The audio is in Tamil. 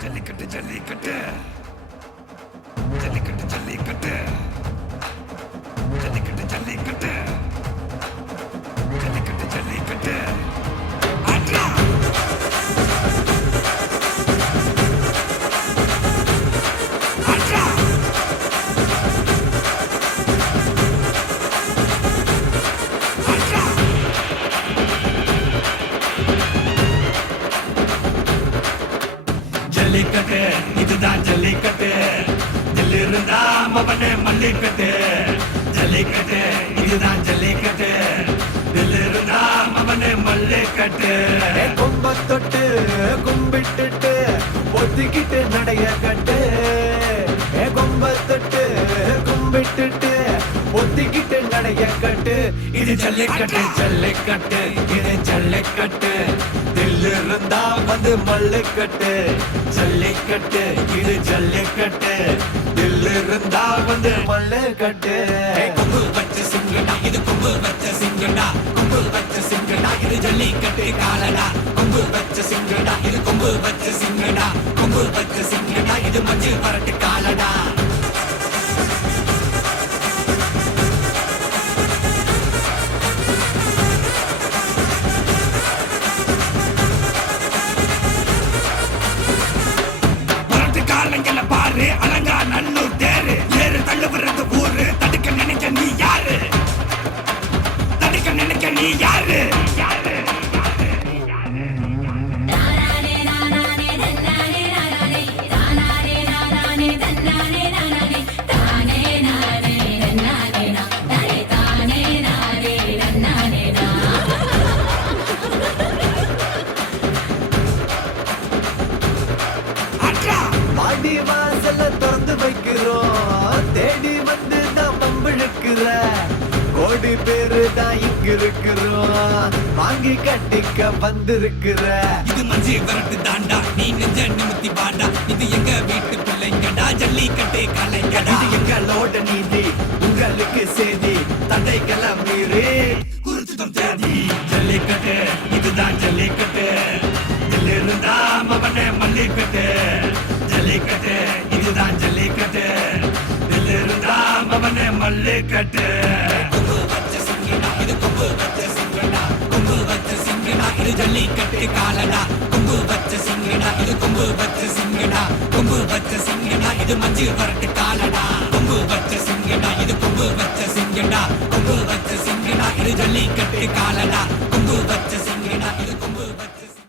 ஜல்லிக்கட்டு ஜல்லிக்கட்டு ஜல்லிக்கட்டு ஜல்லிக்கட்டு ஜல்லிக்கட்டு ஜல்லிக்கட்டு ஜல்லிக்கட்டு ஜல்லிக்கட்டு ஆட்ரா ஆட்ரா ஆட்ரா ஜல்லிக்கட்டு இதுதான் ஜல்லிக்கட்டு தில்லு இருந்தா மவனே மல்லிக்கட்டு ஜல்லிக்கட்டு இதுதான் ஜல்லிக்கட்டு தில்லு இருந்தா மவனே மல்லிக்கட்டு கொம்ப தொட்டு கும்பிட்டுட்டு ஒத்திக்கிட்டு நடைய கட்டு கொம்ப தொட்டு கும்பிட்டுட்டு ஒத்திக்கிட்டு நடைய கட்டு இது ஜல்லிக்கட்டு ஜல்லிக்கட்டு இது ஜல்லிக்கட்டு தில்லு இருந்தா வந்து மல்லுக்கட்டு ஜல்லிக்கட்டு இது ஜல்லிக்கட்டு தில்லு இருந்தா வந்து மல்லுக்கட்டு கொம்பு வச்ச சிங்கடா இது கொம்பு வச்ச சிங்கடா கொம்பு வச்ச சிங்கடா இது ஜல்லிக்கட்டு காலடா கொம்பு வச்ச சிங்கடா இது கொம்பு வச்ச சிங்கடா கொம்பு வச்ச சிங்கடா இது மஞ்சு பரட்டு காலடா காலங்கள பாரு அலங்கா நல்லூர் தேரு ஏறு தள்ளுவது ஊரு தடுக்க நினைக்க நீ யாரு தடுக்க நினைக்க நீ யாரு யாரு பாடி வாசல்ல திறந்து வைக்கிறோம் தேடி வந்து தான் பம்பிழுக்கிற கோடி பேரு தான் இங்க இருக்கிறோம் வாங்கி கட்டிக்க வந்திருக்கிற இது மஞ்சி வரட்டு தாண்டா நீ நெஞ்ச நிமித்தி பாண்டா இது எங்க வீட்டு பிள்ளைங்கடா ஜல்லிக்கட்டு கலைஞடா இது எங்களோட நீதி உங்களுக்கு செய்தி தடைகளை மீறி குறிச்சுதான் தேதி ஜல்லிக்கட்டு இதுதான் ஜல்லிக்கட்டு இதில் இருந்தா மவனே மல்லிக்கட்டு ஜல்லிக்கட்டு இதுதான் ஜல்லிக்கட்டு இதில் இருந்தா மவனே மல்லிக்கட்டு கொம்பு வச்ச சிங்கடா இது கொம்பு வச்ச சிங்கடா கொம்பு வச்ச சிங்கடா இது ஜல்லிக்கட்டு காலடா கொம்பு வச்ச சிங்கடா இது கொம்பு வச்ச சிங்கடா கொம்பு வச்ச சிங்கடா இது மஞ்சு வரட்டு காலடா கொம்பு வச்ச சிங்கடா இது கொம்பு வச்ச சிங்கடா கொம்பு வச்ச சிங்கடா இது ஜல்லிக்கட்டு காலடா கொம்பு வச்ச